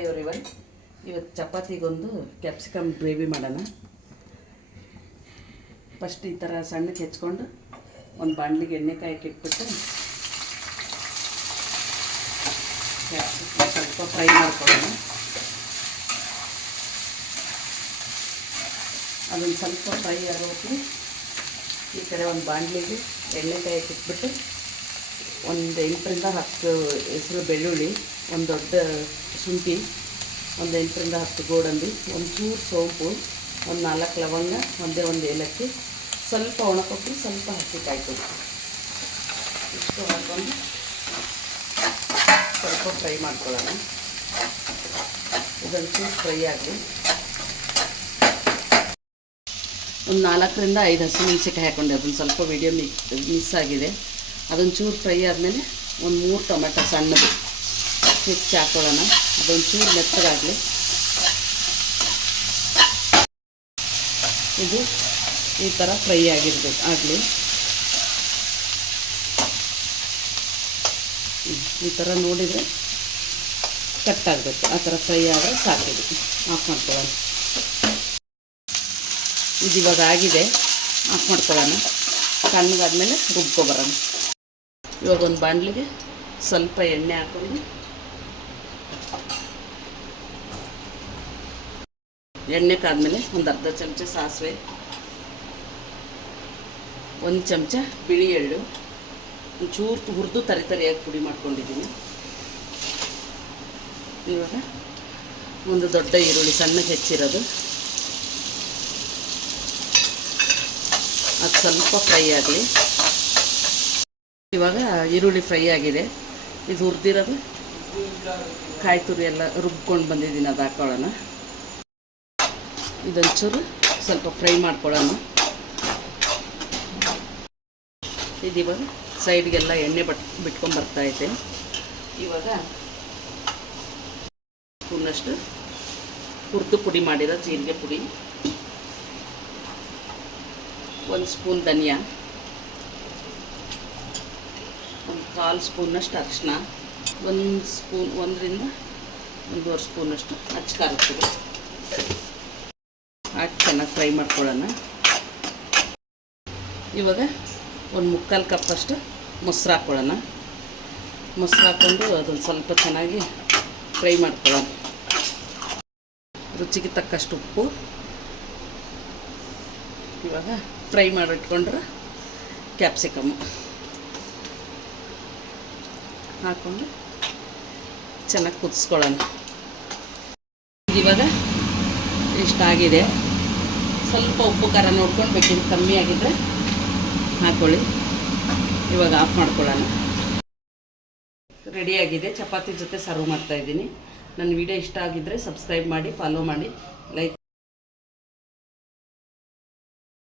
ಇವರಿವನ್ ಇವತ್ತು ಚಪಾತಿಗೊಂದು capsicum gravy ಮಾಡೋಣ. First ಈ ಥರ ಸಣ್ಣಕ್ಕೆ ಹೆಚ್ಕೊಂಡು ಒಂದು ಬಾಣಲಿಗೆ ಎಣ್ಣೆ ಕಾಯಕ್ಕೆ ಇಟ್ಬಿಟ್ಟು ಕ್ಯಾಪ್ಸಿಕಮ್ ಸ್ವಲ್ಪ ಫ್ರೈ ಮಾಡ್ಕೊಳ್ಳೋಣ. ಅದನ್ನು ಸ್ವಲ್ಪ ಫ್ರೈ ಆಗೋಕ್ಕೆ ಈ ಕಡೆ ಒಂದು ಬಾಣಲಿಗೆ ಎಣ್ಣೆ ಕಾಯಕ್ಕೆ ಇಟ್ಬಿಟ್ಟು ಒಂದು 8ರಿಂದ 10 ಹೆಸರು ಬೆಳ್ಳುಳ್ಳಿ, ಒಂದು ದೊಡ್ಡ ಶುಂಠಿ, ಒಂದು 8ರಿಂದ 10 ಗೋಡಂಬಿ, ಒಂದು ಚೂರು ಸೋಂಪು, ಒಂದು 4 ಲವಂಗ, ಒಂದು ಏಲಕ್ಕಿ, ಸ್ವಲ್ಪ ಒಣಕೊಬ್ಬರಿ, ಸ್ವಲ್ಪ ಹಸಿಕಾಯಿ ತುರಿ ಇಷ್ಟು ಹಾಕ್ಕೊಂಡು ಸ್ವಲ್ಪ ಫ್ರೈ ಮಾಡ್ಕೊಳ್ಳೋಣ. ಇದೊಂದು ಚೂರು ಫ್ರೈ ಆಗಲಿ. ಒಂದು 4ರಿಂದ 5 ಹಸಿಮೆಣಸಿಕಾಯಿ ಹಾಕ್ಕೊಂಡೆ. ಅದನ್ನು ಸ್ವಲ್ಪ ವಿಡಿಯೋ ಮಿಸ್ ಆಗಿದೆ. ಅದೊಂದು ಚೂರು ಫ್ರೈ ಆದಮೇಲೆ ಒಂದು 3 ಟೊಮೆಟೊ ಸಣ್ಣದು ಹೆಚ್ಚಿ ಹಾಕೊಳ್ಳೋಣ. ಅದೊಂದು ಚೂರು ಮೆತ್ತಗಾಗಲಿ. ಇದು ಈ ಥರ ಫ್ರೈ ಆಗಲಿ. ಈ ಥರ ನೋಡಿದರೆ ಕಟ್ ಆಗಬೇಕು. ಆ ಥರ ಫ್ರೈ ಆದರೆ ಸಾಕಿದೆ. ಆಫ್ ಮಾಡ್ಕೊಳ್ಳೋಣ. ಇದು ಇವಾಗ ಆಗಿದೆ. ಆಫ್ ಮಾಡ್ಕೊಳ್ಳೋಣ. ತಣ್ಣಗಾದ್ಮೇಲೆ ರುಬ್ಕೊಬರೋಣ. ಇವಾಗ ಒಂದು ಬಾಣಲಿಗೆ ಸ್ವಲ್ಪ ಎಣ್ಣೆ ಹಾಕ್ಕೊಂಡು ಎಣ್ಣೆ ಕಾದ್ಮೇಲೆ ಒಂದು ಅರ್ಧ ಚಮಚ ಸಾಸಿವೆ, 1 ಚಮಚ ಬಿಳಿ ಎಳ್ಳು, ಒಂಚೂರು ಹುರಿದು ತರಿಯಾಗಿ ಪುಡಿ ಮಾಡ್ಕೊಂಡಿದ್ದೀನಿ. ಇವಾಗ ಒಂದು ದೊಡ್ಡ ಈರುಳ್ಳಿ ಸಣ್ಣಗೆ ಹೆಚ್ಚಿರೋದು, ಅದು ಸ್ವಲ್ಪ ಫ್ರೈ ಆಗಲಿ. ಇವಾಗ ಈರುಳ್ಳಿ ಫ್ರೈ ಆಗಿದೆ. ಇದು ಹುರಿದಿರೋದು ಕಾಯಿ ತುರಿ ಎಲ್ಲ ರುಬ್ಕೊಂಡು ಬಂದಿದ್ದೀನಿ, ಅದು ಹಾಕ್ಕೊಳ್ಳೋಣ. ಇದೊಂಚೂರು ಸ್ವಲ್ಪ ಫ್ರೈ ಮಾಡ್ಕೊಳ್ಳೋಣ. ಇದು ಇವಾಗ ಸೈಡ್ಗೆಲ್ಲ ಎಣ್ಣೆ ಬಿಟ್ಕೊಂಡು ಬರ್ತಾಯಿದೆ. ಇವಾಗ ಸ್ಪೂನಷ್ಟು ಹುರಿದು ಪುಡಿ ಮಾಡಿರೋ ಜೀರಿಗೆ ಪುಡಿ, 1 ಸ್ಪೂನ್ ಧನಿಯಾ, 1/4 ಸ್ಪೂನಷ್ಟು ಅರಿಶಿನ, 1ರಿಂದ 1.5 ಸ್ಪೂನಷ್ಟು ಅಚ್ಚ ಖಾರದ ಪುಡಿ ಹಾಕಿ ಚೆನ್ನಾಗಿ ಫ್ರೈ ಮಾಡ್ಕೊಳ್ಳೋಣ. ಇವಾಗ 1/4 ಕಪ್ಪಷ್ಟು ಮೊಸರು ಹಾಕ್ಕೊಳ್ಳೋಣ. ಮೊಸರು ಹಾಕ್ಕೊಂಡು ಅದನ್ನು ಸ್ವಲ್ಪ ಚೆನ್ನಾಗಿ ಫ್ರೈ ಮಾಡ್ಕೊಳ್ಳೋಣ. ರುಚಿಗೆ ತಕ್ಕಷ್ಟು ಉಪ್ಪು. ಇವಾಗ ಫ್ರೈ ಮಾಡಿಟ್ಕೊಂಡ್ರೆ ಕ್ಯಾಪ್ಸಿಕಮ್ ಹಾಕ್ಕೊಂಡು ಚೆನ್ನಾಗಿ ಕುದಿಸ್ಕೊಳ್ಳೋಣ. ಇವಾಗ ಇಷ್ಟಾಗಿದೆ. ಸ್ವಲ್ಪ ಉಪ್ಪು ಖಾರ ನೋಡ್ಕೊಂಡು ಬೇಕಿದ್ರೆ ಕಮ್ಮಿ ಆಗಿದ್ದರೆ ಹಾಕ್ಕೊಳ್ಳಿ. ಇವಾಗ ಆಫ್ ಮಾಡ್ಕೊಳ್ಳೋಣ. ರೆಡಿಯಾಗಿದೆ. ಚಪಾತಿ ಜೊತೆ ಸರ್ವ್ ಮಾಡ್ತಾಯಿದ್ದೀನಿ. ನನ್ನ ವಿಡಿಯೋ ಇಷ್ಟ ಆಗಿದ್ದರೆ ಸಬ್ಸ್ಕ್ರೈಬ್ ಮಾಡಿ, ಫಾಲೋ ಮಾಡಿ, ಲೈಕ್